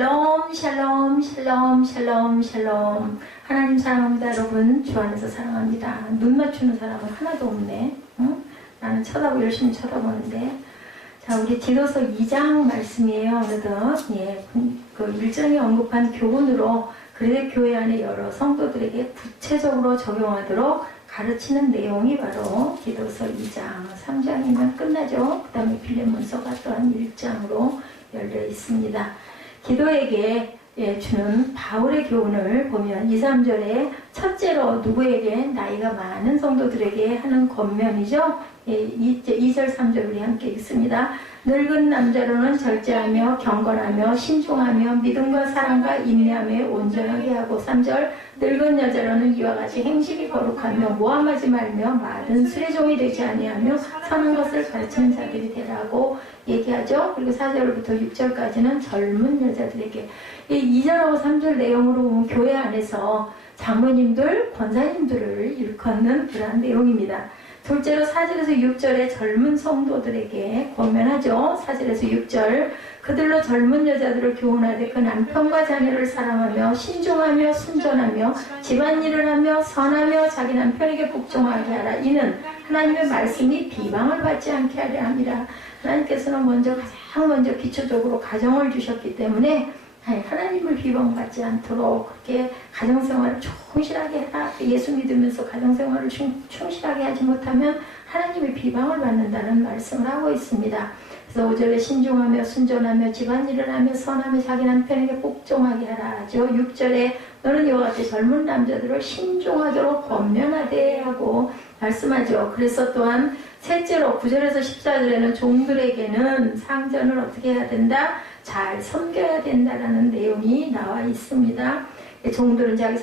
샬롬 샬롬 샬롬 샬롬 샬롬. 하나님 사랑합니다. 여러분 주 안에서 사랑합니다. 눈 맞추는 사람은 하나도 없네. 응? 나는 열심히 쳐다보는데. 자, 우리 디도서 2장 말씀이에요. 어느덧 그 일정에 언급한 교훈으로 그리고 교회 안에 여러 성도들에게 구체적으로 적용하도록 가르치는 내용이 바로 디도서 2장 3장이면 끝나죠. 그 다음에 빌레몬서가 또한 1장으로 열려 있습니다. 기도에게 주는 바울의 교훈을 보면 2, 3절에 첫째로 누구에게 나이가 많은 성도들에게 하는 권면이죠. 2절, 3절 우리 함께 읽습니다. 늙은 남자로는 절제하며 경건하며 신중하며 믿음과 사랑과 인내하며 온전하게 하고 3절 늙은 여자로는 이와 같이 행실이 거룩하며 모함하지 말며 말은 술의 종이 되지 아니하며 선한 것을 가르치는 자들이 되라고 얘기하죠. 그리고 4절부터 6절까지는 젊은 여자들에게 이 2절하고 3절 내용으로 보면 교회 안에서 장로님들, 권사님들을 일컫는 그러한 내용입니다. 둘째로 4절에서 6절에 젊은 성도들에게 권면하죠. 4절에서 6절 그들로 젊은 여자들을 교훈하되 그 남편과 자녀를 사랑하며 신중하며 순전하며 집안일을 하며 선하며 자기 남편에게 복종하게 하라. 이는 하나님의 말씀이 비방을 받지 않게 하려 함이라. 하나님께서는 가장 먼저 기초적으로 가정을 주셨기 때문에 하나님을 비방받지 않도록 그렇게 가정생활을 충실하게 해라. 예수 믿으면서 가정생활을 충실하게 하지 못하면 하나님의 비방을 받는다는 말씀을 하고 있습니다. 그래서 5절에 신중하며 순전하며 집안일을 하며 선하며 자기 남편에게 복종하게 하라 하죠. 6절에 너는 이와 같이 젊은 남자들을 신중하도록 권면하되 하고 말씀하죠. 그래서 또한 셋째로 9절에서 14절에는 종들에게는 상전을 어떻게 해야 된다? 잘 섬겨야 된다라는 내용이 나와 있습니다. 종들은 자기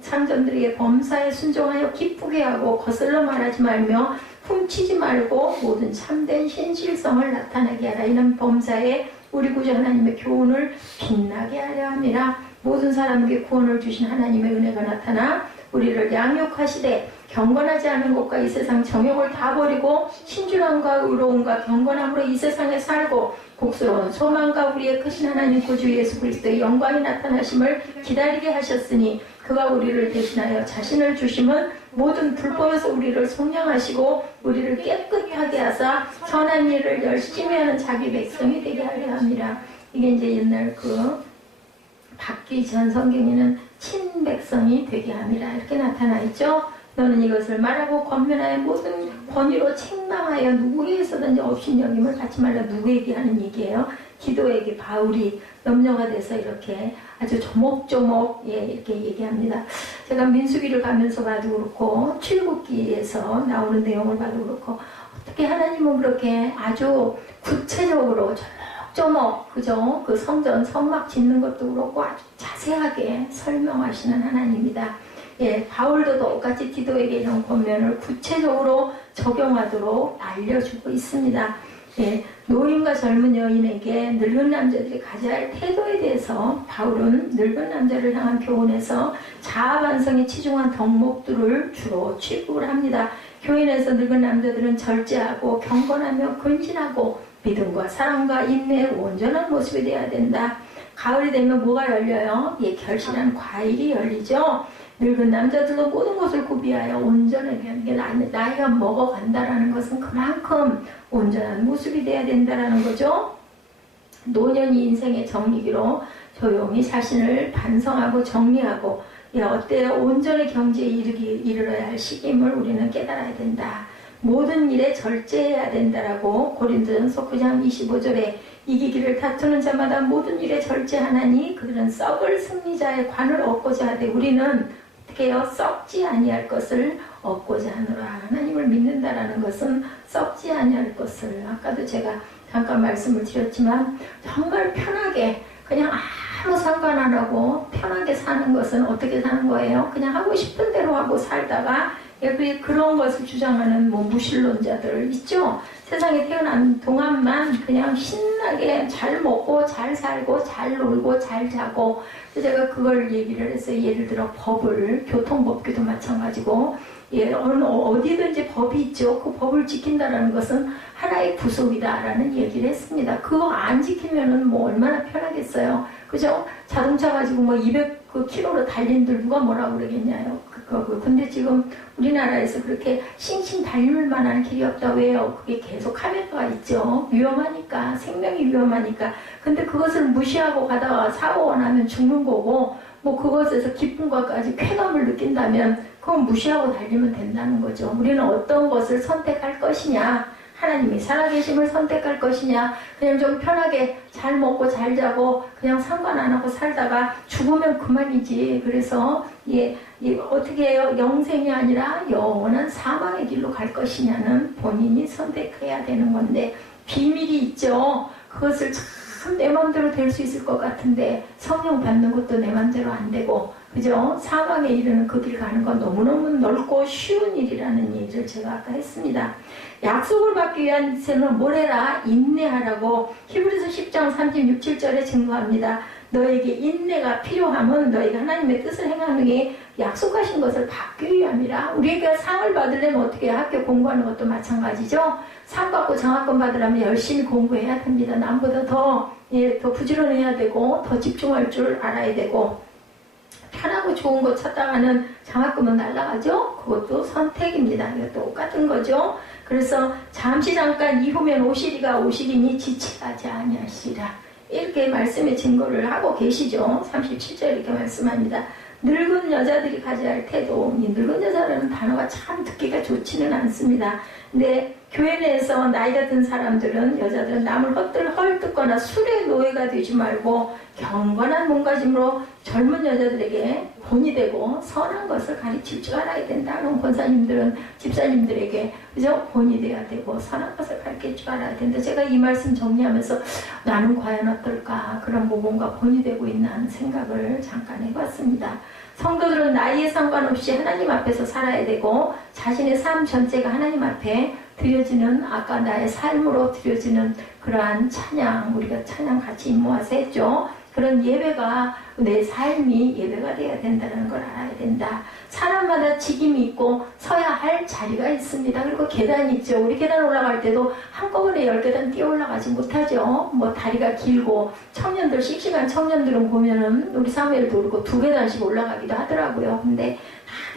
상전들에게 범사에 순종하여 기쁘게 하고 거슬러 말하지 말며 훔치지 말고 모든 참된 신실성을 나타나게 하라. 이는 범사에 우리 구주 하나님의 교훈을 빛나게 하려 함이라. 모든 사람에게 구원을 주신 하나님의 은혜가 나타나 우리를 양육하시되 경건하지 않은 것과 이 세상 정욕을 다 버리고 신중함과 의로움과 경건함으로 이 세상에 살고 복스러운 소망과 우리의 크신 하나님 구주 예수 그리스도의 영광이 나타나심을 기다리게 하셨으니 그가 우리를 대신하여 자신을 주심은 모든 불법에서 우리를 속량하시고 우리를 깨끗하게 하사 선한 일을 열심히 하는 자기 백성이 되게 하려 함이라. 이게 이제 옛날 받기 전 성경에는 친백성이 되게 함이라 이렇게 나타나 있죠. 너는 이것을 말하고 권면하여 모든 권위로 책망하여 누구에게서든지 업신여김을 갖지 말라. 누구에게 하는 얘기예요? 기도에게 바울이 염려가 돼서 이렇게 아주 조목조목 이렇게 얘기합니다. 제가 민수기를 가면서 봐도 그렇고 출애굽기에서 나오는 내용을 봐도 그렇고 어떻게 하나님은 그렇게 아주 구체적으로 조목 그죠? 그 성전 성막 짓는 것도 그렇고 아주 자세하게 설명하시는 하나님이다. 바울도 똑같이 디도에게 이런 권면을 구체적으로 적용하도록 알려주고 있습니다. 노인과 젊은 여인에게 늙은 남자들이 가져야 할 태도에 대해서 바울은 늙은 남자를 향한 교훈에서 자아반성에 치중한 덕목들을 주로 취급을 합니다. 교인에서 늙은 남자들은 절제하고 경건하며 근신하고 믿음과 사랑과 인내에 온전한 모습이 되어야 된다. 가을이 되면 뭐가 열려요? 결실한 과일이 열리죠. 늙은 남자들도 모든 것을 구비하여 온전하게 하는 게 나이가 먹어간다라는 것은 그만큼 온전한 모습이 돼야 된다라는 거죠. 노년이 인생의 정리기로 조용히 자신을 반성하고 정리하고 어때요? 온전의 경지에 이르러야 할 시기임을 우리는 깨달아야 된다. 모든 일에 절제해야 된다라고 고린도전서 9장 25절에 이기기를 다투는 자마다 모든 일에 절제하나니 그들은 썩을 승리자의 관을 얻고자 하되 우리는 어떻게 해요? 썩지 아니할 것을 얻고자 하노라. 하나님을 믿는다라는 것은 썩지 아니할 것을 아까도 제가 잠깐 말씀을 드렸지만 정말 편하게 그냥 아무 상관 안 하고 편하게 사는 것은 어떻게 사는 거예요? 그냥 하고 싶은 대로 하고 살다가 그런 것을 주장하는 무신론자들 있죠? 세상에 태어난 동안만 그냥 신나게 잘 먹고 잘 살고 잘 놀고 잘 자고 제가 그걸 얘기를 했어요. 예를 들어 교통법규도 마찬가지고 어디든지 법이 있죠. 그 법을 지킨다는 것은 하나의 구속이다라는 얘기를 했습니다. 그거 안 지키면은 얼마나 편하겠어요. 그죠? 자동차 가지고 뭐 200km로 달린들 누가 뭐라고 그러겠냐요. 근데 지금 우리나라에서 그렇게 싱싱 달릴 만한 길이 없다. 왜요? 그게 계속 카메라가 있죠. 위험하니까, 생명이 위험하니까. 근데 그것을 무시하고 가다가 사고가 나면 죽는 거고, 뭐 그것에서 기쁨과까지 쾌감을 느낀다면 그건 무시하고 달리면 된다는 거죠. 우리는 어떤 것을 선택할 것이냐, 하나님이 살아계심을 선택할 것이냐, 그냥 좀 편하게 잘 먹고 잘 자고 그냥 상관 안 하고 살다가 죽으면 그만이지. 그래서 어떻게 해요? 영생이 아니라 영원한 사망의 길로 갈 것이냐는 본인이 선택해야 되는 건데, 비밀이 있죠. 그것을 참 내 마음대로 될 수 있을 것 같은데 성령 받는 것도 내 마음대로 안 되고, 그죠? 사망에 이르는 그 길 가는 건 너무너무 넓고 쉬운 일이라는 얘기를 제가 아까 했습니다. 약속을 받기 위해서는 뭘 해라? 인내하라고 히브리서 10장 36, 7절에 증거합니다. 너에게 인내가 필요함은 너희가 하나님의 뜻을 행하는 게 약속하신 것을 받기 위함이라. 우리가 상을 받으려면 어떻게 해요? 학교 공부하는 것도 마찬가지죠. 상 받고 장학금 받으려면 열심히 공부해야 됩니다. 남보다 더 부지런해야 되고 더 집중할 줄 알아야 되고, 편하고 좋은 거 찾다가는 장학금은 날아가죠. 그것도 선택입니다. 이거 똑같은 거죠. 그래서 잠깐 이후면 오시리니 지체하지 아니하시라. 이렇게 말씀의 증거를 하고 계시죠. 37절 이렇게 말씀합니다. 늙은 여자들이 가져야 할 태도. 이 늙은 여자라는 단어가 참 듣기가 좋지는 않습니다. 근데 교회 내에서 나이가 든 사람들은, 여자들은 남을 헐뜯거나 술의 노예가 되지 말고 경건한 몸가짐으로 젊은 여자들에게 본이 되고 선한 것을 가르칠 줄 알아야 된다. 그럼 권사님들은 집사님들에게, 그죠? 본이 되어야 되고 선한 것을 가르칠 줄 알아야 된다. 제가 이 말씀 정리하면서 나는 과연 어떨까, 그런 뭔가 본이 되고 있는 생각을 잠깐 해봤습니다. 성도들은 나이에 상관없이 하나님 앞에서 살아야 되고, 자신의 삶 전체가 하나님 앞에 드려지는, 아까 나의 삶으로 드려지는 그러한 찬양, 우리가 찬양 같이 모아서 했죠. 그런 예배가, 내 삶이 예배가 되어야 된다는 걸 알아야 된다. 사람마다 직임이 있고 서야 할 자리가 있습니다. 그리고 계단이 있죠. 우리 계단 올라갈 때도 한꺼번에 10계단 뛰어 올라가지 못하죠. 뭐 다리가 길고, 청년들, 씩씩한 청년들은 보면은 우리 사무엘도 그렇고 2계단씩 올라가기도 하더라고요. 근데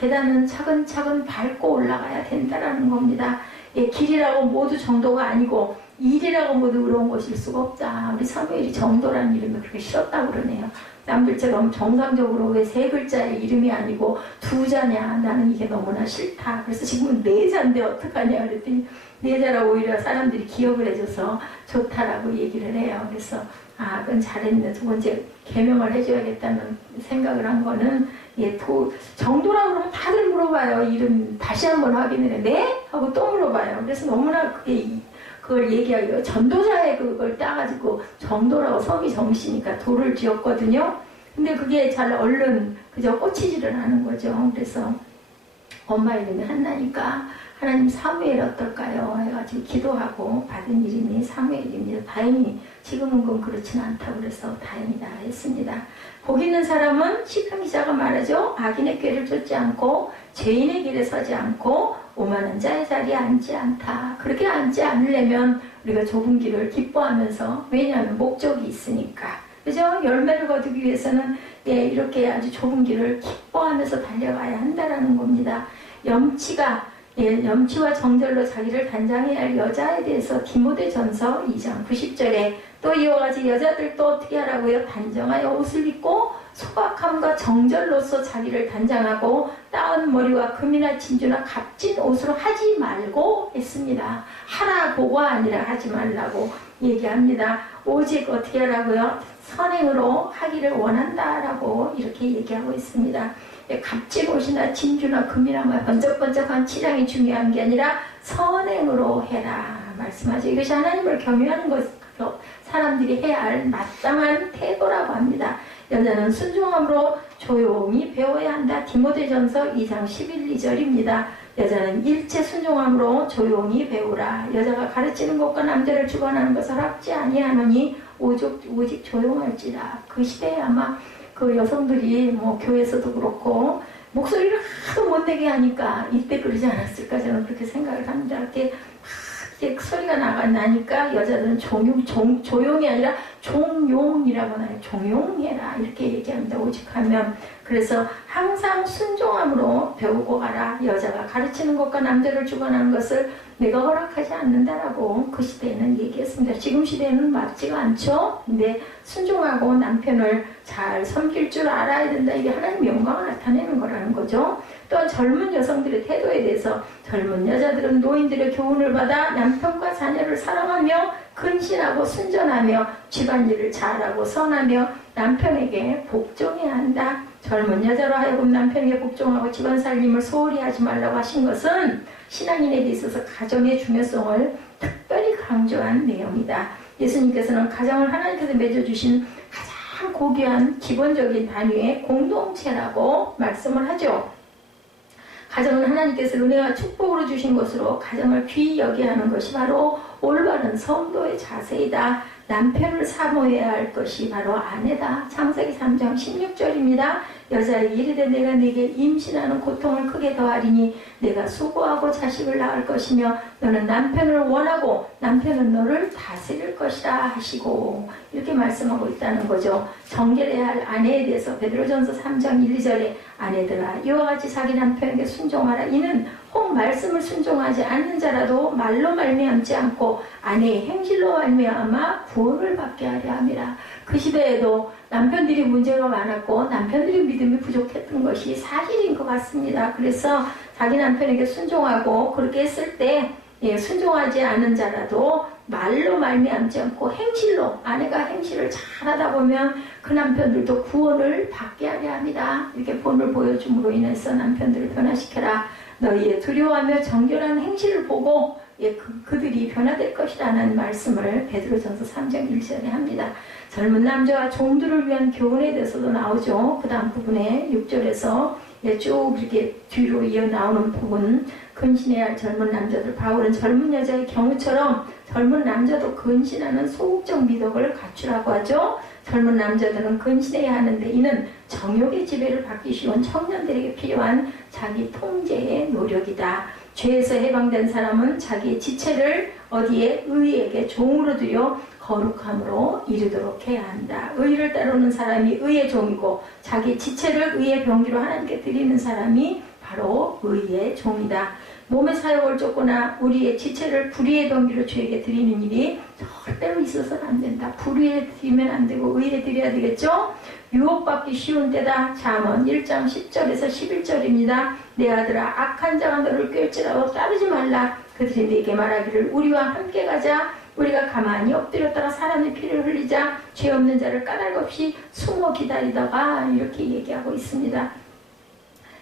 계단은 차근차근 밟고 올라가야 된다라는 겁니다. 길이라고 모두 정도가 아니고 일이라고 모두 어려운 것일 수가 없다. 우리 사무엘이 정도라는 이름이 그렇게 싫었다고 그러네요. 남들처럼 정상적으로 왜 3글자의 이름이 아니고 2자냐, 나는 이게 너무나 싫다. 그래서 지금은 4자인데 어떡하냐 그랬더니 4자라고 오히려 사람들이 기억을 해줘서 좋다라고 얘기를 해요. 그래서 그건 잘했네. 2번째 개명을 해줘야겠다는 생각을 한 거는, 정도라고 그러면 다들 물어봐요. 이름 다시 한번 확인을 해. 네? 하고 또 물어봐요. 그래서 너무나 그걸 얘기하기가, 전도자의 그걸 따가지고 정도라고 성이 정시니까 도를 지었거든요. 근데 그게 잘 얼른 그저 꽂히지를 않은 거죠. 그래서 엄마 이름이 한나니까 하나님 사무엘 어떨까요? 해가지고 기도하고 받은 이름이 사무엘입니다. 다행히 지금은 그건 그렇지는 않다고 그래서 다행이다 했습니다. 복 있는 사람은 시편 기자가 말하죠. 악인의 꾀를 쫓지 않고 죄인의 길에 서지 않고 오만한 자의 자리에 앉지 않다. 그렇게 앉지 않으려면 우리가 좁은 길을 기뻐하면서, 왜냐하면 목적이 있으니까, 그죠? 열매를 거두기 위해서는 이렇게 아주 좁은 길을 기뻐하면서 달려가야 한다라는 겁니다. 염치와 정절로 자기를 단장해야 할 여자에 대해서 디모데전서 2장 90절에 또 이와 같이 여자들도 어떻게 하라고요? 단정하여 옷을 입고 소박함과 정절로서 자기를 단장하고 따은 머리와 금이나 진주나 값진 옷으로 하지 말고 했습니다. 하라고가 아니라 하지 말라고 얘기합니다. 오직 어떻게 하라고요? 선행으로 하기를 원한다라고 이렇게 얘기하고 있습니다. 값진 옷이나 진주나 금이나 번쩍번쩍한 치장이 중요한 게 아니라 선행으로 해라 말씀하죠. 이것이 하나님을 경외하는 것으로 사람들이 해야 할 마땅한 태도라고 합니다. 여자는 순종함으로 조용히 배워야 한다. 디모데전서 2장 11, 2절입니다. 여자는 일체 순종함으로 조용히 배우라. 여자가 가르치는 것과 남자를 주관하는 것을 합지 아니하노니 오직 조용할지라. 그 시대에 아마 그 여성들이 뭐 교회에서도 그렇고 목소리를 하도 못 내게 하니까 이때 그러지 않았을까, 저는 그렇게 생각을 합니다. 이렇게 소리가 나니까 여자들은 조용히 아니라 종용이라고 하나요? 종용해라 이렇게 얘기합니다. 오직하면. 그래서 항상 순종함으로 배우고 가라. 여자가 가르치는 것과 남자를 주관하는 것을 내가 허락하지 않는다라고 그 시대에는 얘기했습니다. 지금 시대에는 맞지가 않죠. 근데 순종하고 남편을 잘 섬길 줄 알아야 된다. 이게 하나님의 영광을 나타내는 거라는 거죠. 또한 젊은 여성들의 태도에 대해서 젊은 여자들은 노인들의 교훈을 받아 남편과 자녀를 사랑하며 근신하고 순전하며 집안일을 잘하고 선하며 남편에게 복종해야 한다. 젊은 여자로 하여금 남편에게 복종하고 집안 살림을 소홀히 하지 말라고 하신 것은 신앙인에게 있어서 가정의 중요성을 특별히 강조한 내용이다. 예수님께서는 가정을 하나님께서 맺어주신 가장 고귀한 기본적인 단위의 공동체라고 말씀을 하죠. 가정은 하나님께서 은혜와 축복으로 주신 것으로 가정을 귀히 여겨하는 것이 바로 올바른 성도의 자세이다. 남편을 사모해야 할 것이 바로 아내다. 창세기 3장 16절입니다. 여자에게 이르되 내가 네게 임신하는 고통을 크게 더하리니 내가 수고하고 자식을 낳을 것이며 너는 남편을 원하고 남편은 너를 다스릴 것이다 하시고 이렇게 말씀하고 있다는 거죠. 정결해야 할 아내에 대해서 베드로전서 3장 1, 2절에 아내들아 이와 같이 자기 남편에게 순종하라. 이는 혹 말씀을 순종하지 않는 자라도 말로 말미암지 않고 아내의 행실로 말미암아 구원을 받게 하려 함이라. 그 시대에도 남편들이 문제가 많았고 남편들이 믿음이 부족했던 것이 사실인 것 같습니다. 그래서 자기 남편에게 순종하고 그렇게 했을 때 순종하지 않은 자라도 말로 말미암지 않고 행실로 아내가 행실을 잘하다 보면 그 남편들도 구원을 받게 하려 합니다. 이렇게 본을 보여줌으로 인해서 남편들을 변화시켜라. 너희의 두려워하며 정결한 행실을 보고 그들이 변화될 것이라는 말씀을 베드로전서 3장 1절에 합니다. 젊은 남자와 종들을 위한 교훈에 대해서도 나오죠. 그 다음 부분에 6절에서 쭉 이렇게 뒤로 이어 나오는 부분, 근신해야 할 젊은 남자들. 바울은 젊은 여자의 경우처럼 젊은 남자도 근신하는 소극적 미덕을 갖추라고 하죠. 젊은 남자들은 근신해야 하는데 이는 정욕의 지배를 받기 쉬운 청년들에게 필요한 자기 통제의 노력이다. 죄에서 해방된 사람은 자기의 지체를 어디에 의에게 종으로 들여 거룩함으로 이르도록 해야 한다. 의를 따르는 사람이 의의 종이고 자기 지체를 의의 병기로 하나님께 드리는 사람이 바로 의의 종이다. 몸의 사욕을 쫓거나 우리의 지체를 불의의 병기로 주에게 드리는 일이 절대로 있어서는 안 된다. 불의에 드리면 안 되고 의에 드려야 되겠죠? 유혹받기 쉬운 때다. 잠언 1장 10절에서 11절입니다. 내 아들아 악한 자가 너를 꿰질하고 따르지 말라. 그들이 내게 말하기를 우리와 함께 가자. 우리가 가만히 엎드렸다가 사람의 피를 흘리자. 죄 없는 자를 까닭없이 숨어 기다리다가 이렇게 얘기하고 있습니다.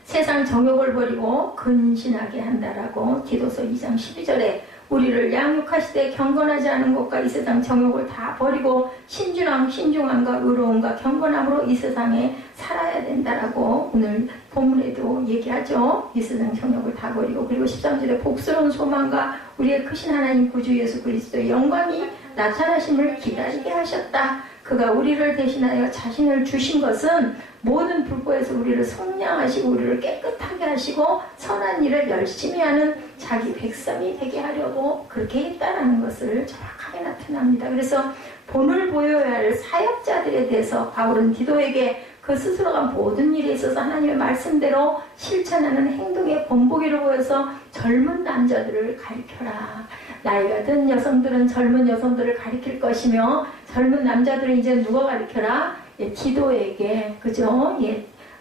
세상 정욕을 버리고 근신하게 한다라고 디도서 2장 12절에 우리를 양육하시되 경건하지 않은 것과 이 세상 정욕을 다 버리고 신중함과 의로움과 경건함으로 이 세상에 살아야 된다라고 오늘 본문에도 얘기하죠. 이 세상 정욕을 다 버리고 그리고 13절에 복스러운 소망과 우리의 크신 하나님 구주 예수 그리스도의 영광이 나타나심을 기다리게 하셨다. 그가 우리를 대신하여 자신을 주신 것은 모든 불법에서 우리를 속량하시고 우리를 깨끗하게 하시고 선한 일을 열심히 하는 자기 백성이 되게 하려고 그렇게 했다라는 것을 정확하게 나타납니다. 그래서 본을 보여야 할 사역자들에 대해서 바울은 디도에게 그 스스로가 모든 일에 있어서 하나님의 말씀대로 실천하는 행동의 본보기를 보여서 젊은 남자들을 가르쳐라. 나이가 든 여성들은 젊은 여성들을 가르칠 것이며 젊은 남자들은 이제 누가 가르쳐라? 디도에게, 그죠?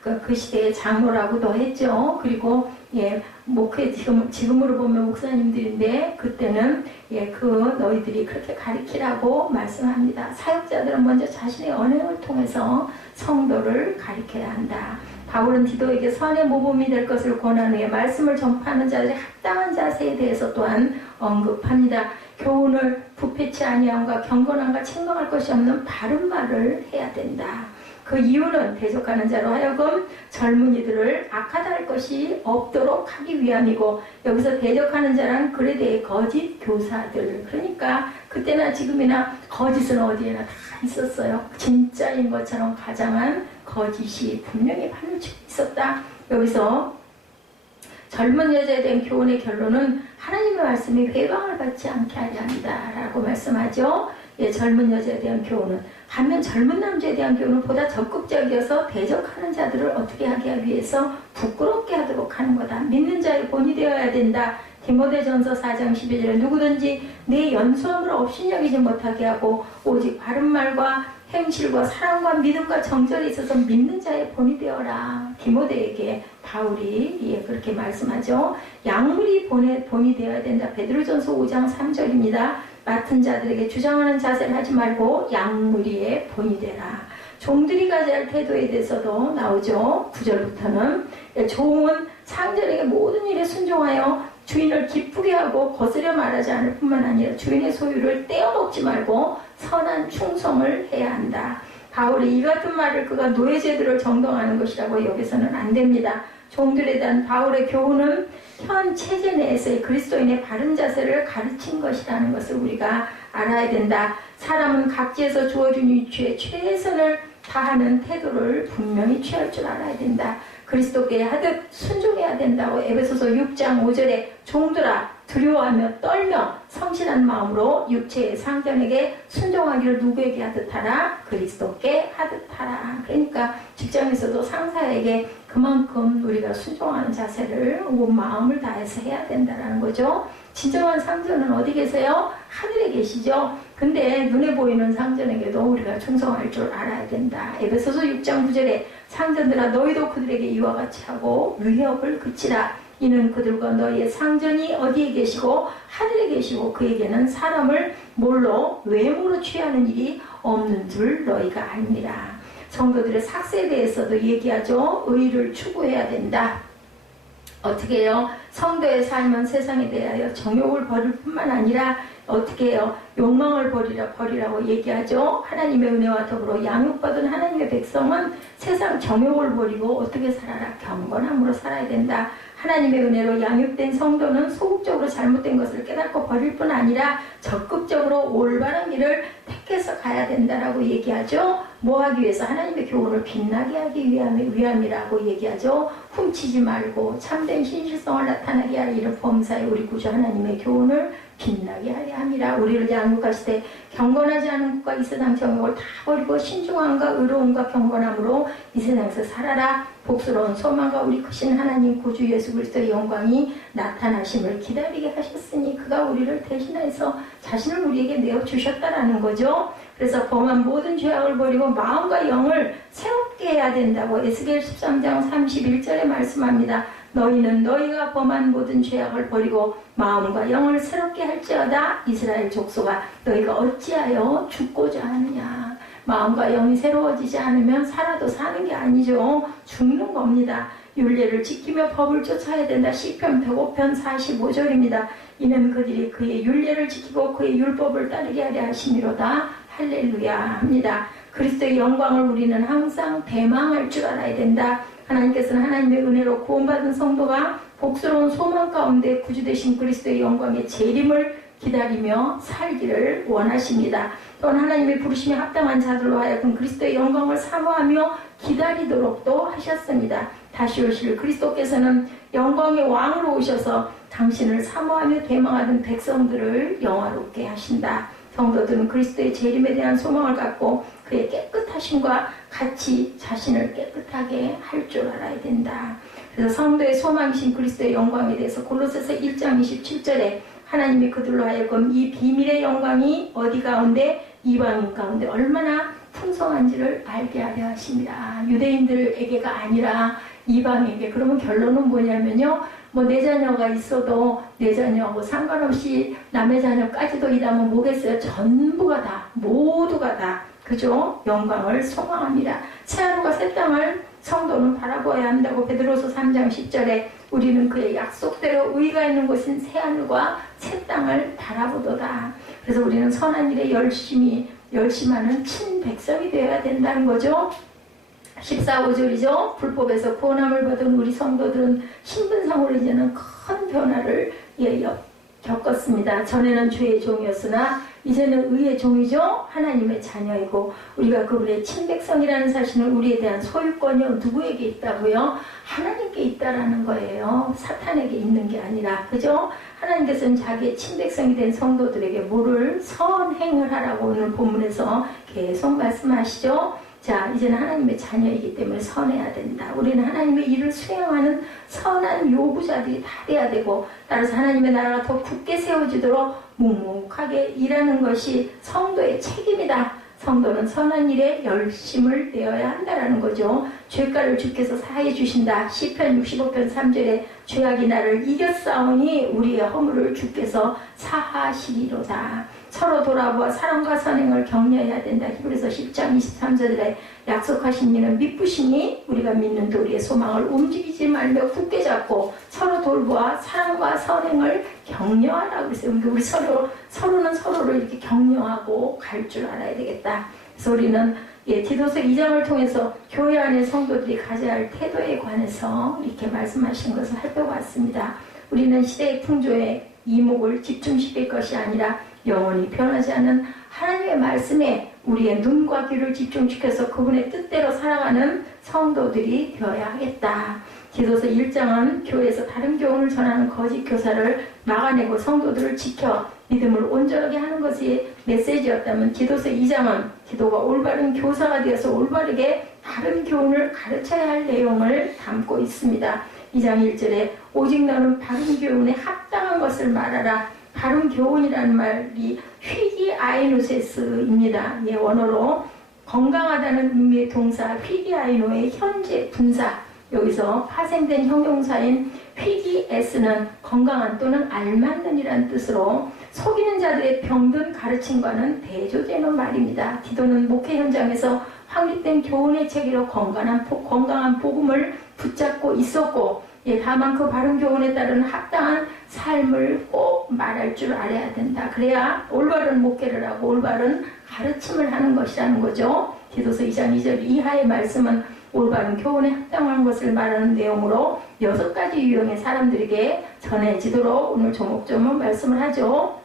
그 시대의 장로라고도 했죠. 그리고 목회 지금으로 보면 목사님들인데 그때는 그 너희들이 그렇게 가르치라고 말씀합니다. 사역자들은 먼저 자신의 언행을 통해서 성도를 가르쳐야 한다. 바울은 디도에게 선의 모범이 될 것을 권한 후에 말씀을 전파하는 자들의 합당한 자세에 대해서 또한 언급합니다. 교훈을 부패치 아니함과 경건함과 책망할 것이 없는 바른 말을 해야 된다. 그 이유는 대적하는 자로 하여금 젊은이들을 악하다 할 것이 없도록 하기 위함이고 여기서 대적하는 자란 글에 대해 거짓 교사들, 그러니까 그때나 지금이나 거짓은 어디에나 다 있었어요. 진짜인 것처럼 가장한 거짓이 분명히 파묻히고 있었다. 여기서 젊은 여자에 대한 교훈의 결론은 하나님의 말씀이 회방을 받지 않게 하려 한다 라고 말씀하죠. 예, 젊은 여자에 대한 교훈은. 반면 젊은 남자에 대한 교훈은 보다 적극적이어서 대적하는 자들을 어떻게 하게 하기 위해서 부끄럽게 하도록 하는 거다. 믿는 자의 본이 되어야 된다. 디모데전서 4장 12절에 누구든지 내 연수함을 업신여기지 못하게 하고 오직 바른 말과 행실과 사랑과 믿음과 정절에 있어서 믿는 자의 본이 되어라. 디모데에게 바울이 그렇게 말씀하죠. 약물이 본이 되어야 된다. 베드로전서 5장 3절입니다. 맡은 자들에게 주장하는 자세를 하지 말고 약물이의 본이 되라. 종들이 가져야 할 태도에 대해서도 나오죠. 9절부터는 종은 상전에게 모든 일에 순종하여 주인을 기쁘게 하고 거스려 말하지 않을 뿐만 아니라 주인의 소유를 떼어먹지 말고 선한 충성을 해야 한다. 바울이 이 같은 말을 그가 노예제도를 정당하는 것이라고 여기서는 안 됩니다. 종들에 대한 바울의 교훈은 현 체제 내에서의 그리스도인의 바른 자세를 가르친 것이라는 것을 우리가 알아야 된다. 사람은 각지에서 주어진 위치에 최선을 다하는 태도를 분명히 취할 줄 알아야 된다. 그리스도께 하듯 순종해야 된다고 에베소서 6장 5절에 종들아 두려워하며 떨며 성실한 마음으로 육체의 상전에게 순종하기를 누구에게 하듯 하라? 그리스도께 하듯 하라. 그러니까 직장에서도 상사에게 그만큼 우리가 순종하는 자세를 온 마음을 다해서 해야 된다는 거죠. 진정한 상전은 어디 계세요? 하늘에 계시죠. 근데 눈에 보이는 상전에게도 우리가 충성할 줄 알아야 된다. 에베소서 6장 9절에 상전들아 너희도 그들에게 이와 같이 하고 위협을 그치라. 이는 그들과 너희의 상전이 어디에 계시고 하늘에 계시고 그에게는 사람을 뭘로 외모로 취하는 일이 없는 줄 너희가 알니라. 성도들의 삭세에 대해서도 얘기하죠. 의를 추구해야 된다. 어떻게 해요? 성도의 삶은 세상에 대하여 정욕을 버릴 뿐만 아니라 어떻게 해요? 욕망을 버리라고 얘기하죠. 하나님의 은혜와 더불어 양육받은 하나님의 백성은 세상 정욕을 버리고 어떻게 살아라? 경건함으로 살아야 된다. 하나님의 은혜로 양육된 성도는 소극적으로 잘못된 것을 깨닫고 버릴 뿐 아니라 적극적으로 올바른 길을 택해서 가야 된다라고 얘기하죠. 뭐 하기 위해서? 하나님의 교훈을 빛나게 하기 위함이라고 얘기하죠. 훔치지 말고 참된 신실성을 나타나게 할 이런 범사에 우리 구주 하나님의 교훈을 빛나게 하려 함이라. 우리를 양육하실 때 경건하지 않은 것과 이 세상 정욕을 다 버리고 신중함과 의로움과 경건함으로 이 세상에서 살아라. 복스러운 소망과 우리 크신 하나님 구주 예수 그리스도의 영광이 나타나심을 기다리게 하셨으니 그가 우리를 대신해서 자신을 우리에게 내어주셨다라는 거죠. 그래서 범한 모든 죄악을 버리고 마음과 영을 새롭게 해야 된다고 에스겔 13장 31절에 말씀합니다. 너희는 너희가 범한 모든 죄악을 버리고 마음과 영을 새롭게 할지어다. 이스라엘 족속아 너희가 어찌하여 죽고자 하느냐. 마음과 영이 새로워지지 않으면 살아도 사는 게 아니죠. 죽는 겁니다. 율례를 지키며 법을 쫓아야 된다. 시편 105편 45절입니다. 이는 그들이 그의 율례를 지키고 그의 율법을 따르게 하려 하심이로다. 할렐루야 합니다. 그리스도의 영광을 우리는 항상 대망할 줄 알아야 된다. 하나님께서는 하나님의 은혜로 구원받은 성도가 복스러운 소망 가운데 구주되신 그리스도의 영광의 재림을 기다리며 살기를 원하십니다. 또한 하나님의 부르심에 합당한 자들로 하여금 그리스도의 영광을 사모하며 기다리도록도 하셨습니다. 다시 오실 그리스도께서는 영광의 왕으로 오셔서 당신을 사모하며 대망하던 백성들을 영화롭게 하신다. 성도들은 그리스도의 재림에 대한 소망을 갖고 그의 깨끗하심과 같이 자신을 깨끗하게 할 줄 알아야 된다. 그래서 성도의 소망이신 그리스도의 영광에 대해서 골로새서 1장 27절에 하나님이 그들로 하여금 이 비밀의 영광이 어디 가운데? 이방인 가운데 얼마나 풍성한지를 알게 하려 하십니다. 유대인들에게가 아니라 이방에게. 그러면 결론은 뭐냐면요. 뭐 내 자녀가 있어도 내 자녀하고 상관없이 남의 자녀까지도 이라면 뭐겠어요? 전부가 다, 모두가 다, 그죠? 영광을 소망합니다. 새하늘과 새 땅을 성도는 바라보아야 한다고 베드로서 3장 10절에 우리는 그의 약속대로 의가 있는 곳인 새하늘과 새 땅을 바라보도다. 그래서 우리는 선한 일에 열심하는 친백성이 되어야 된다는 거죠. 14~15절이죠. 불법에서 구원함을 받은 우리 성도들은 신분상으로 이제는 큰 변화를 겪었습니다. 전에는 죄의 종이었으나 이제는 의의 종이죠. 하나님의 자녀이고 우리가 그분의 친백성이라는 사실은 우리에 대한 소유권이 누구에게 있다고요? 하나님께 있다라는 거예요. 사탄에게 있는 게 아니라. 그죠? 하나님께서는 자기의 친백성이 된 성도들에게 뭐를 선행을 하라고 오늘 본문에서 계속 말씀하시죠. 자, 이제는 하나님의 자녀이기 때문에 선해야 된다. 우리는 하나님의 일을 수행하는 선한 요구자들이 다 돼야 되고, 따라서 하나님의 나라가 더 굳게 세워지도록 묵묵하게 일하는 것이 성도의 책임이다. 성도는 선한 일에 열심을 내어야 한다라는 거죠. 죄가를 주께서 사해 주신다. 시편 65편 3절에 죄악이 나를 이겼사오니 우리의 허물을 주께서 사하시리로다. 서로 돌아보아 사랑과 선행을 격려해야 된다. 히브리서 10장 23절에 약속하신 이는 믿으시니 우리가 믿는 우리의 소망을 움직이지 말며 굳게 잡고 서로 돌보아 사랑과 선행을 격려하라고 그랬어요. 우리 서로는 서로를 이렇게 격려하고 갈 줄 알아야 되겠다. 그래서 우리는 디도서 2장을 통해서 교회 안의 성도들이 가져야 할 태도에 관해서 이렇게 말씀하신 것을 살펴봤습니다. 우리는 시대의 풍조에 이목을 집중시킬 것이 아니라 영원히 변하지 않는 하나님의 말씀에 우리의 눈과 귀를 집중시켜서 그분의 뜻대로 살아가는 성도들이 되어야 하겠다. 디도서 1장은 교회에서 다른 교훈을 전하는 거짓 교사를 막아내고 성도들을 지켜 믿음을 온전하게 하는 것이 메시지였다면 디도서 2장은 기도가 올바른 교사가 되어서 올바르게 다른 교훈을 가르쳐야 할 내용을 담고 있습니다. 2장 1절에 오직 너는 바른 교훈에 합당한 것을 말하라. 바른 교훈이라는 말이 휘기아이노세스입니다. 원어로 건강하다는 의미의 동사 휘기아이노의 현재 분사, 여기서 파생된 형용사인 휘기에스는 건강한 또는 알맞는 이라는 뜻으로 속이는 자들의 병든 가르침과는 대조되는 말입니다. 디도는 목회 현장에서 확립된 교훈의 체계로 건강한 복음을 붙잡고 있었고, 다만 그 바른 교훈에 따른 합당한 삶을 꼭 말할 줄 알아야 된다. 그래야 올바른 목회를 하고 올바른 가르침을 하는 것이라는 거죠. 디도서 2장 2절 이하의 말씀은 올바른 교훈에 합당한 것을 말하는 내용으로 6가지 유형의 사람들에게 전해지도록 오늘 조목조목 말씀을 하죠.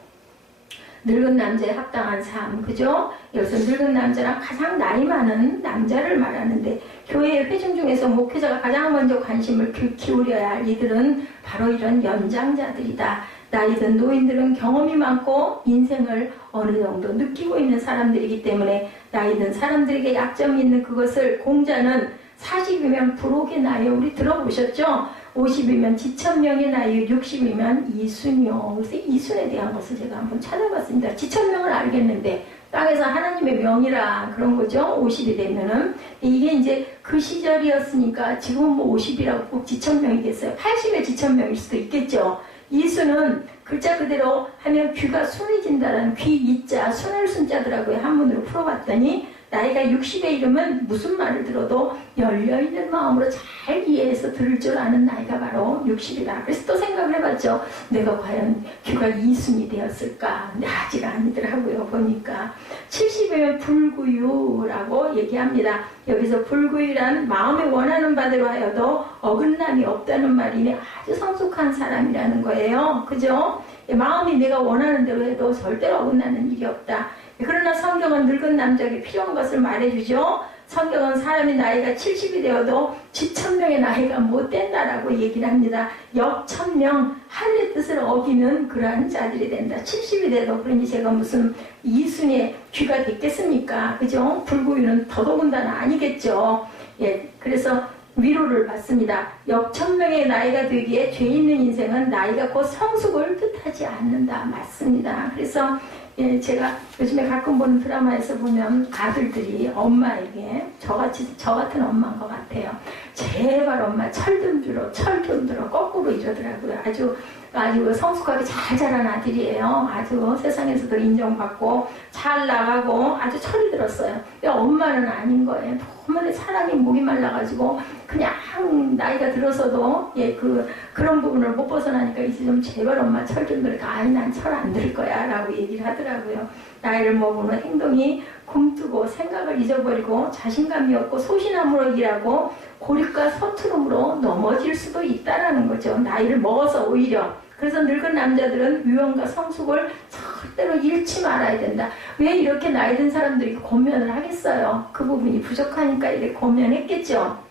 늙은 남자에 합당한 삶, 그죠? 여기서 늙은 남자랑 가장 나이 많은 남자를 말하는데, 교회의 회중 중에서 목회자가 가장 먼저 관심을 기울여야 할 이들은 바로 이런 연장자들이다. 나이든 노인들은 경험이 많고 인생을 어느 정도 느끼고 있는 사람들이기 때문에 나이든 사람들에게 약점이 있는 그것을 공자는 40이면 부록의 나이, 우리 들어보셨죠? 50이면 지천명의 나이, 60이면 이순이요. 그래서 이순에 대한 것을 제가 한번 찾아봤습니다. 지천명은 알겠는데 땅에서 하나님의 명이라 그런 거죠. 50이 되면은. 이게 이제 그 시절이었으니까 지금은 뭐 50이라고 꼭 지천명이겠어요. 80의 지천명일 수도 있겠죠. 이순은 글자 그대로 하면 귀가 순해진다라는 귀 이자, 순할 순자더라고요. 한문으로 풀어봤더니 나이가 60에 이르면 무슨 말을 들어도 열려있는 마음으로 잘 이해해서 들을 줄 아는 나이가 바로 60이다. 그래서 또 생각을 해봤죠. 내가 과연 귀가 이순이 되었을까? 근데 아직 아니더라고요. 보니까 70이면 불구유라고 얘기합니다. 여기서 불구유란 마음에 원하는 바대로 하여도 어긋남이 없다는 말이니 아주 성숙한 사람이라는 거예요. 그죠? 마음이 내가 원하는 대로 해도 절대로 어긋나는 일이 없다. 그러나 성경은 늙은 남자에게 필요한 것을 말해주죠. 성경은 사람의 나이가 70이 되어도 지천명의 나이가 못 된다라고 얘기를 합니다. 역천명, 하늘의 뜻을 어기는 그러한 자들이 된다. 70이 돼도 그러니 제가 무슨 이순의 귀가 됐겠습니까? 그죠? 불구유는 더더군다나 아니겠죠. 그래서 위로를 받습니다. 역천명의 나이가 되기에 죄 있는 인생은 나이가 곧 성숙을 뜻하지 않는다. 맞습니다. 그래서 제가 요즘에 가끔 보는 드라마에서 보면 아들들이 엄마에게 저 같은 엄마인 것 같아요. 제발 엄마 철 좀 들어 거꾸로 이러더라고요. 아주 성숙하게 잘 자란 아들이에요. 아주 세상에서도 인정받고 잘 나가고 아주 철이 들었어요. 엄마는 아닌 거예요. 너무 사랑이 목이 말라가지고 그냥 나이가 들어서도 그런 부분을 못 벗어나니까 이제 좀 제발 엄마 철 좀 들어. 아니 난 철 안 들 거야 라고 얘기를 하더라고요. 나이를 먹으면 행동이 굼뜨고 생각을 잊어버리고 자신감이 없고 소신함으로 일하고 고립과 서투름으로 넘어질 수도 있다라는 거죠. 나이를 먹어서 오히려. 그래서 늙은 남자들은 위엄과 성숙을 절대로 잃지 말아야 된다. 왜 이렇게 나이 든 사람들이 권면을 하겠어요? 그 부분이 부족하니까 이렇게 권면했겠죠.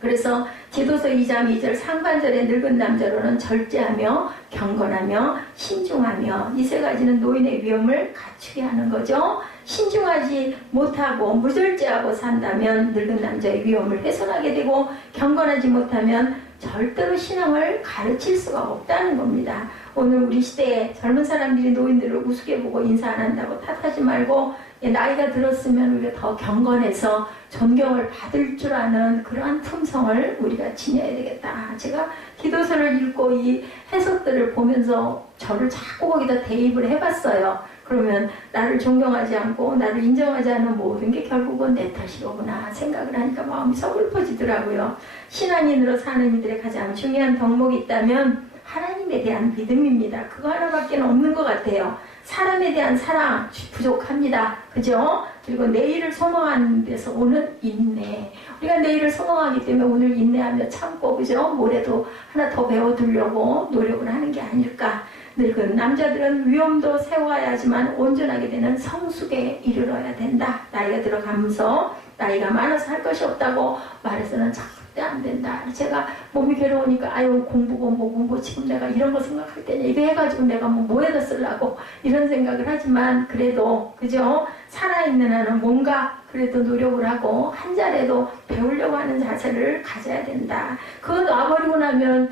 그래서 디도서 2장 2절 상반절에 늙은 남자로는 절제하며 경건하며 신중하며 이 세 가지는 노인의 위엄을 갖추게 하는 거죠. 신중하지 못하고 무절제하고 산다면 늙은 남자의 위엄을 훼손하게 되고 경건하지 못하면 절대로 신앙을 가르칠 수가 없다는 겁니다. 오늘 우리 시대에 젊은 사람들이 노인들을 우습게 보고 인사 안 한다고 탓하지 말고 나이가 들었으면 우리가 더 경건해서 존경을 받을 줄 아는 그러한 품성을 우리가 지녀야 되겠다. 제가 기도서를 읽고 이 해석들을 보면서 저를 자꾸 거기다 대입을 해봤어요. 그러면 나를 존경하지 않고 나를 인정하지 않는 모든 게 결국은 내 탓이로구나 생각을 하니까 마음이 서글퍼지더라고요. 신앙인으로 사는 이들의 가장 중요한 덕목이 있다면 하나님에 대한 믿음입니다. 그거 하나밖에 없는 것 같아요. 사람에 대한 사랑 부족합니다. 그죠? 그리고 내일을 소망하는 데서 오는 인내. 우리가 내일을 소망하기 때문에 오늘 인내하며 참고, 그죠? 모레도 하나 더 배워두려고 노력을 하는 게 아닐까. 늙은 남자들은 위엄도 세워야 하지만 온전하게 되는 성숙에 이르러야 된다. 나이가 들어가면서 나이가 많아서 할 것이 없다고 말해서는 절대 안 된다. 제가 몸이 괴로우니까 아유 공부고 뭐고 지금 내가 이런 거 생각할 때는 이거 해가지고 내가 뭐에다 쓰려고 이런 생각을 하지만 그래도 그죠? 살아있는 한은 뭔가 그래도 노력을 하고 한 자리라도 배우려고 하는 자세를 가져야 된다. 그거 놔버리고 나면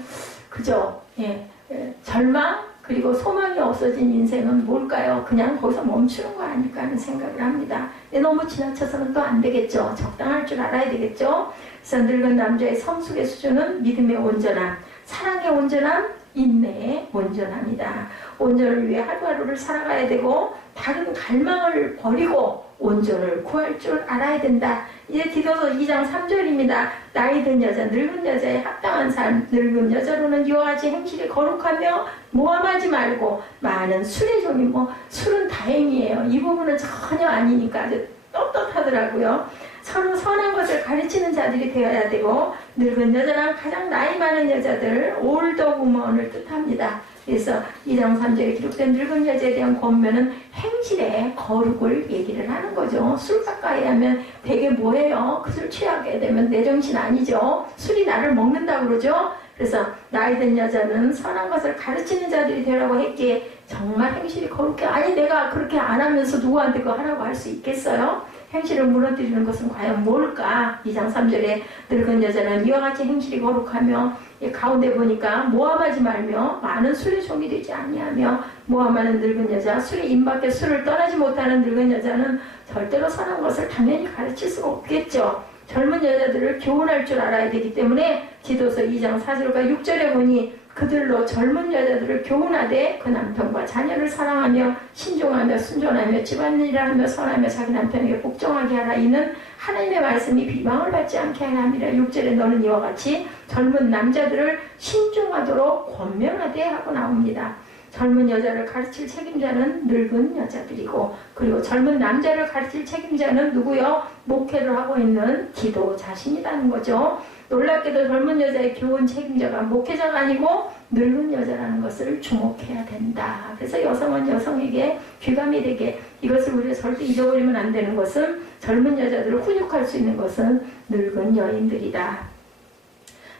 그죠? 절망? 그리고 소망이 없어진 인생은 뭘까요? 그냥 거기서 멈추는 거 아닐까 하는 생각을 합니다. 너무 지나쳐서는 또 안 되겠죠. 적당할 줄 알아야 되겠죠. 그래서 늙은 남자의 성숙의 수준은 믿음의 온전함, 사랑의 온전함, 인내의 온전함이다. 온전을 위해 하루하루를 살아가야 되고 다른 갈망을 버리고 온전을 구할 줄 알아야 된다. 이제 디도서 2장 3절입니다. 나이 든 여자, 늙은 여자에 합당한 삶, 늙은 여자로는 이와 같이 행실이 거룩하며 모함하지 말고 많은 술의 종이 술은 다행이에요. 이 부분은 전혀 아니니까 아주 떳떳하더라고요. 서로 선한 것을 가르치는 자들이 되어야 되고 늙은 여자랑 가장 나이 많은 여자들 올더 우먼을 뜻합니다. 그래서 2장 3절에 기록된 늙은 여자에 대한 권면은 행실의 거룩을 얘기를 하는 거죠. 술 가까이 하면 되게 뭐예요? 그 술 취하게 되면 내 정신 아니죠. 술이 나를 먹는다고 그러죠. 그래서 나이 든 여자는 선한 것을 가르치는 자들이 되라고 했기에 정말 행실이 거룩해. 아니 내가 그렇게 안 하면서 누구한테 그거 하라고 할 수 있겠어요? 행실을 무너뜨리는 것은 과연 뭘까? 2장 3절에 늙은 여자는 이와 같이 행실이 거룩하며 가운데 보니까 모함하지 말며 많은 술의 종이 되지 아니하며 모함하는 늙은 여자, 술의 입밖에 술을 떠나지 못하는 늙은 여자는 절대로 선한 것을 당연히 가르칠 수가 없겠죠. 젊은 여자들을 교훈할 줄 알아야 되기 때문에 디도서 2장 4절과 6절에 보니 그들로 젊은 여자들을 교훈하되 그 남편과 자녀를 사랑하며 신중하며 순종하며 집안일을 하며 선하며 자기 남편에게 복종하게 하라. 이는 하나님의 말씀이 비방을 받지 않게 하라 함이라. 6절에 너는 이와 같이 젊은 남자들을 신중하도록 권면하되 하고 나옵니다. 젊은 여자를 가르칠 책임자는 늙은 여자들이고 그리고 젊은 남자를 가르칠 책임자는 누구요? 목회를 하고 있는 기도 자신이라는 거죠. 놀랍게도 젊은 여자의 교훈 책임자가 목회자가 아니고 늙은 여자라는 것을 주목해야 된다. 그래서 여성은 여성에게 귀감이 되게 이것을 우리가 절대 잊어버리면 안 되는 것은 젊은 여자들을 훈육할 수 있는 것은 늙은 여인들이다.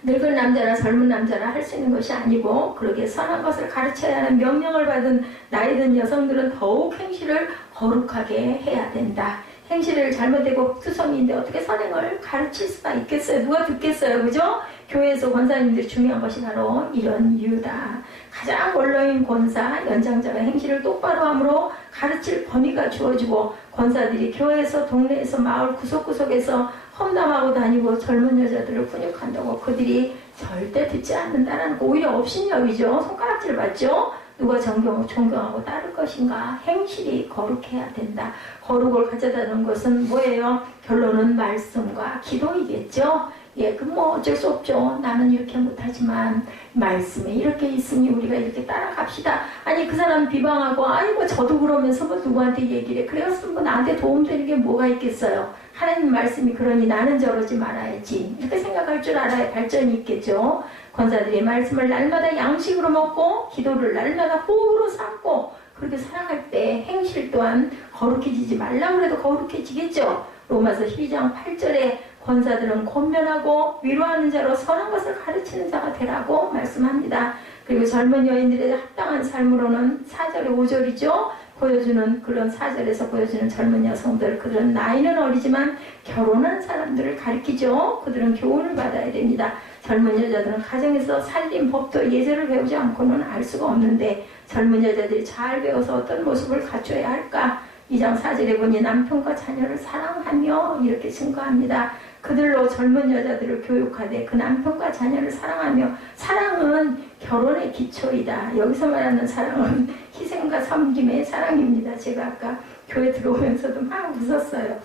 늙은 남자나 젊은 남자나 할 수 있는 것이 아니고 그렇게 선한 것을 가르쳐야 하는 명령을 받은 나이 든 여성들은 더욱 행실을 거룩하게 해야 된다. 행실을 잘못되고 투성이인데 어떻게 선행을 가르칠 수가 있겠어요? 누가 듣겠어요? 그죠? 교회에서 권사님들이 중요한 것이 바로 이런 이유다. 가장 원로인 권사, 연장자가 행실을 똑바로 함으로 가르칠 권위가 주어지고 권사들이 교회에서 동네에서 마을 구석구석에서 험담하고 다니고 젊은 여자들을 훈육한다고 그들이 절대 듣지 않는다라는 거 오히려 업신여기죠. 손가락질 받죠. 누가 존경하고 따를 것인가? 행실이 거룩해야 된다. 거룩을 가져다는 것은 뭐예요? 결론은 말씀과 기도이겠죠. 예, 그 뭐 어쩔 수 없죠. 나는 이렇게 못하지만 말씀에 이렇게 있으니 우리가 이렇게 따라갑시다. 아니 그 사람 비방하고 아이고 저도 그러면서 뭐 누구한테 얘기를 해. 그래서 뭐 나한테 도움되는 게 뭐가 있겠어요. 하나님 말씀이 그러니 나는 저러지 말아야지. 이렇게 생각할 줄 알아야 발전이 있겠죠. 권사들이 말씀을 날마다 양식으로 먹고 기도를 날마다 호흡으로 삼고 그렇게 살아갈 때 행실 또한 거룩해지지 말라고 해도 거룩해지겠죠. 로마서 12장 8절에 권사들은 권면하고 위로하는 자로 선한 것을 가르치는 자가 되라고 말씀합니다. 그리고 젊은 여인들의 합당한 삶으로는 4절에 5절이죠. 보여주는 그런 4절에서 보여주는 젊은 여성들, 그들은 나이는 어리지만 결혼한 사람들을 가리키죠. 그들은 교훈을 받아야 됩니다. 젊은 여자들은 가정에서 살림, 법도, 예절을 배우지 않고는 알 수가 없는데 젊은 여자들이 잘 배워서 어떤 모습을 갖춰야 할까? 2장 4절에 보니 남편과 자녀를 사랑하며 이렇게 증거합니다. 그들로 젊은 여자들을 교육하되 그 남편과 자녀를 사랑하며, 사랑은 결혼의 기초이다. 여기서 말하는 사랑은 희생과 섬김의 사랑입니다. 제가 아까 교회 들어오면서도 막 웃었어요.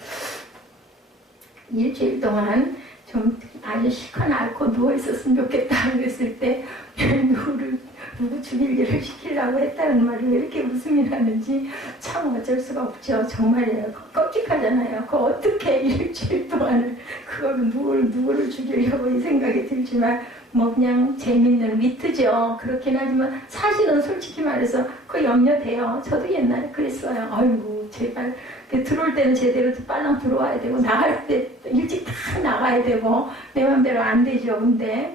일주일 동안 좀 아주 실컷 앓고 누워있었으면 좋겠다 그랬을 때 누구 죽일 일을 시키려고 했다는 말이 왜 이렇게 웃음이 나는지 참 어쩔 수가 없죠. 정말이에요. 끔찍하잖아요. 그 어떻게 일주일 동안을 그걸 누구를 죽이려고 이 생각이 들지만 뭐 그냥 재밌는 위트죠. 그렇긴 하지만 사실은 솔직히 말해서 그 염려돼요. 저도 옛날에 그랬어요. 아이고 제발 들어올 때는 제대로 빨랑 들어와야 되고 나갈 때 일찍 다 나가야 되고 내 맘대로 안 되죠.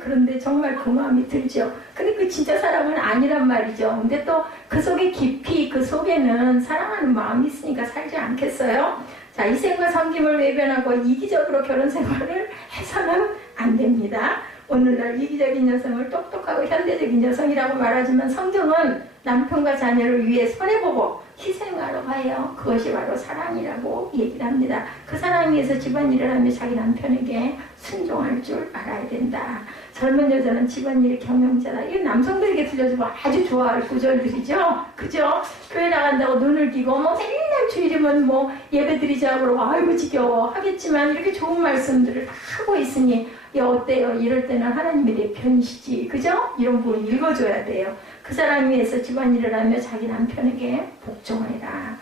그런데 정말 그 마음이 들죠. 근데 그 진짜 사랑은 아니란 말이죠. 근데 또 그 속에 깊이 그 속에는 사랑하는 마음이 있으니까 살지 않겠어요? 자, 희생과 섬김을 외면하고 이기적으로 결혼 생활을 해서는 안 됩니다. 오늘날 이기적인 여성을 똑똑하고 현대적인 여성이라고 말하지만 성경은 남편과 자녀를 위해 손해보고 희생하러 가요. 그것이 바로 사랑이라고 얘기를 합니다. 그 사랑을 위해서 집안일을 하며 자기 남편에게 순종할 줄 알아야 된다. 젊은 여자는 집안일의 경영자다. 이게 남성들에게 들려주면 아주 좋아할 구절들이죠. 그죠? 교회 나간다고 눈을 끼고 뭐 맨날 주일이면 뭐 예배 드리자고 그러고 아이고 지겨워 하겠지만 이렇게 좋은 말씀들을 다 하고 있으니 야 어때요? 이럴 때는 하나님의 내 편이시지. 그죠? 이런 부분 읽어줘야 돼요. 그 사람 위해서 집안일을 하며 자기 남편에게 복종해라.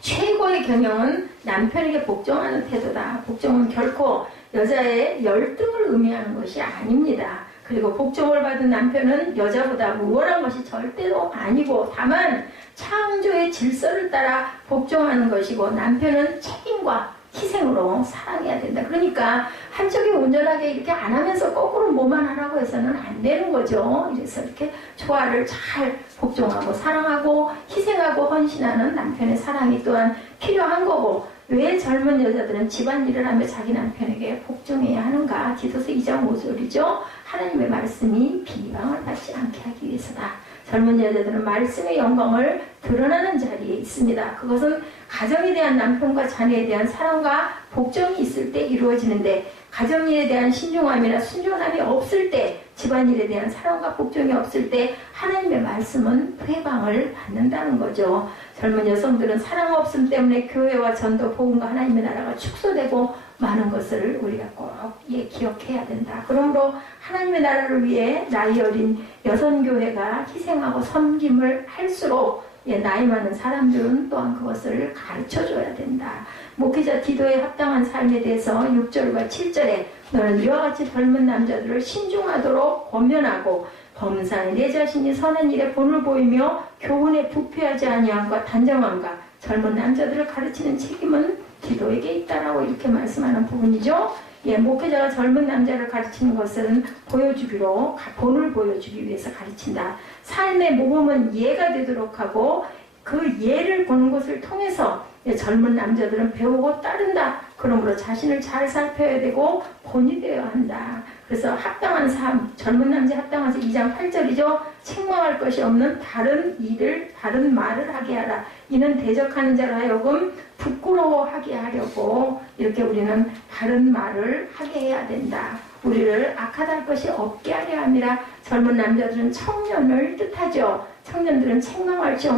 최고의 경영은 남편에게 복종하는 태도다. 복종은 결코 여자의 열등을 의미하는 것이 아닙니다. 그리고 복종을 받은 남편은 여자보다 우월한 것이 절대로 아니고 다만 창조의 질서를 따라 복종하는 것이고 남편은 책임과 희생으로 사랑해야 된다. 그러니까 한쪽이 온전하게 이렇게 안 하면서 거꾸로 뭐만 하라고 해서는 안 되는 거죠. 그래서 이렇게 조화를 잘 복종하고 사랑하고 희생하고 헌신하는 남편의 사랑이 또한 필요한 거고, 왜 젊은 여자들은 집안일을 하며 자기 남편에게 복종해야 하는가? 디도서 2장 5절이죠. 하나님의 말씀이 비방을 받지 않게 하기 위해서다. 젊은 여자들은 말씀의 영광을 드러나는 자리에 있습니다. 그것은 가정에 대한 남편과 자녀에 대한 사랑과 복종이 있을 때 이루어지는데, 가정일에 대한 신중함이나 순종함이 없을 때, 집안일에 대한 사랑과 복종이 없을 때 하나님의 말씀은 회방을 받는다는 거죠. 젊은 여성들은 사랑 없음 때문에 교회와 전도, 복음과 하나님의 나라가 축소되고 많은 것을 우리가 꼭 기억해야 된다. 그러므로 하나님의 나라를 위해 나이 어린 여성교회가 희생하고 섬김을 할수록 나이 많은 사람들은 또한 그것을 가르쳐줘야 된다. 목회자 디도에 합당한 삶에 대해서 6절과 7절에 너는 이와 같이 젊은 남자들을 신중하도록 권면하고 범사에 내 자신이 선한 일에 본을 보이며 교훈에 부패하지 아니함과 단정함과 젊은 남자들을 가르치는 책임은 디도에게 있다라고 이렇게 말씀하는 부분이죠. 목회자가 젊은 남자를 가르치는 것은 보여주기로, 본을 보여주기 위해서 가르친다. 삶의 모범은 예가 되도록 하고 그 예를 보는 것을 통해서 젊은 남자들은 배우고 따른다. 그러므로 자신을 잘 살펴야 되고 본이 되어야 한다. 그래서 합당한 삶, 젊은 남자 합당한 삶 2장 8절이죠. 책망할 것이 없는 다른 일을, 다른 말을 하게 하라. 이는 대적하는 자로 하여금 부끄러워하게 하려고 이렇게 우리는 다른 말을 하게 해야 된다. 우리를 악하다 할 것이 없게 하려 함이라. 젊은 남자들은 청년을 뜻하죠. 청년들은 책망할 것이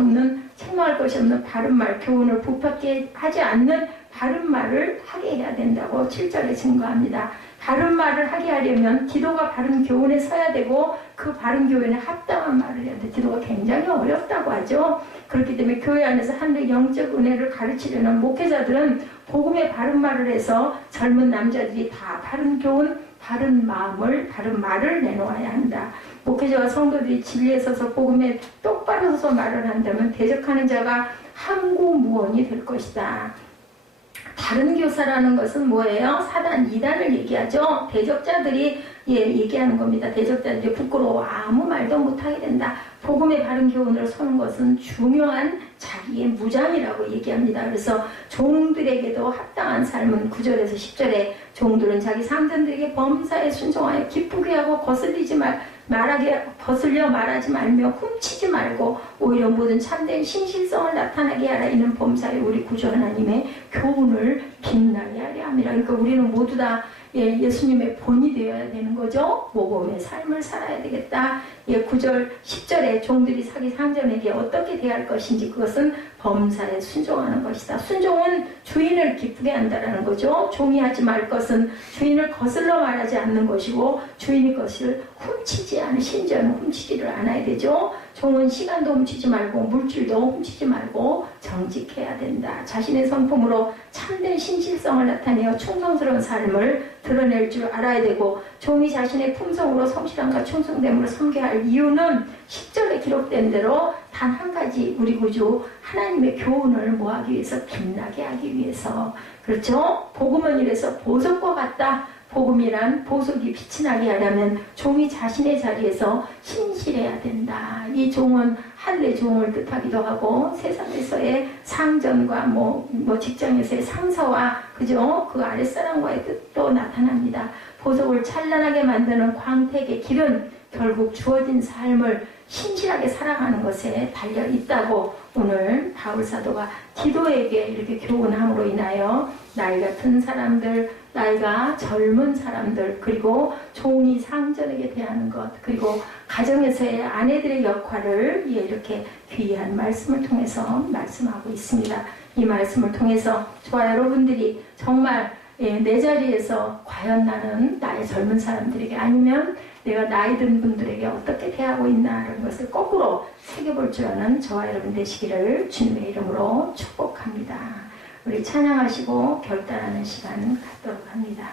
없는 바른 말, 교훈을 부패하게 하지 않는 바른 말을 하게 해야 된다고 7절에 증거합니다. 바른 말을 하게 하려면 기도가 바른 교훈에 서야 되고 그 바른 교훈에 합당한 말을 해야 돼. 기도가 굉장히 어렵다고 하죠. 그렇기 때문에 교회 안에서 하늘의 영적 은혜를 가르치려는 목회자들은 복음의 바른 말을 해서 젊은 남자들이 다 바른 교훈, 바른 마음을, 바른 말을 내놓아야 한다. 목회자와 성도들이 진리에 서서 복음에 똑바로 서서 말을 한다면 대적하는 자가 항구무언이 될 것이다. 다른 교사라는 것은 뭐예요? 사단, 이단을 얘기하죠. 대적자들이 얘기하는 겁니다. 대적자들이 부끄러워 아무 말도 못하게 된다. 복음의 바른 교훈으로 서는 것은 중요한 자기의 무장이라고 얘기합니다. 그래서 종들에게도 합당한 삶은 9절에서 10절에 종들은 자기 상전들에게 범사에 순종하여 기쁘게 하고 거슬려 말하지 말며 훔치지 말고 오히려 모든 참된 신실성을 나타나게 하라. 이는 범사에 우리 구주 하나님의 교훈을 빛나게 하려 함이라. 그러니까 우리는 모두 다 예수님의 본이 되어야 되는 거죠. 모범의 삶을 살아야 되겠다. 9절, 10절에 종들이 자기 상전에게 어떻게 대할 것인지 그것은 범사에 순종하는 것이다. 순종은 주인을 기쁘게 한다는 거죠. 종이 하지 말 것은 주인을 거슬러 말하지 않는 것이고 주인의 것을 훔치지 않은 심지어는 훔치지를 않아야 되죠. 종은 시간도 훔치지 말고 물질도 훔치지 말고 정직해야 된다. 자신의 성품으로 참된 신실성을 나타내어 충성스러운 삶을 드러낼 줄 알아야 되고 종이 자신의 품성으로 성실함과 충성됨으로 섬겨야 할 이유는 10절에 기록된 대로 단 한 가지 우리 구주 하나님의 교훈을 뭐하기 위해서? 빛나게 하기 위해서. 그렇죠? 복음은 이래서 보석과 같다. 복음이란 보석이 빛이 나게 하려면 종이 자신의 자리에서 신실해야 된다. 이 종은 하늘의 종을 뜻하기도 하고 세상에서의 상전과 직장에서의 상사와 그죠? 그 아랫사람과의 뜻도 나타납니다. 보석을 찬란하게 만드는 광택의 길은 결국 주어진 삶을 신실하게 살아가는 것에 달려 있다고 오늘 바울 사도가 디도에게 이렇게 교훈함으로 인하여 나이가 든 사람들, 나이가 젊은 사람들, 그리고 종이 상전에게 대하는 것, 그리고 가정에서의 아내들의 역할을 이렇게 귀한 말씀을 통해서 말씀하고 있습니다. 이 말씀을 통해서 저와 여러분들이 정말 내 자리에서 과연 나는 나의 젊은 사람들에게 아니면 내가 나이 든 분들에게 어떻게 대하고 있나라는 것을 거꾸로 새겨볼 줄 아는 저와 여러분 되시기를 주님의 이름으로 축복합니다. 우리 찬양하시고 결단하는 시간 갖도록 합니다.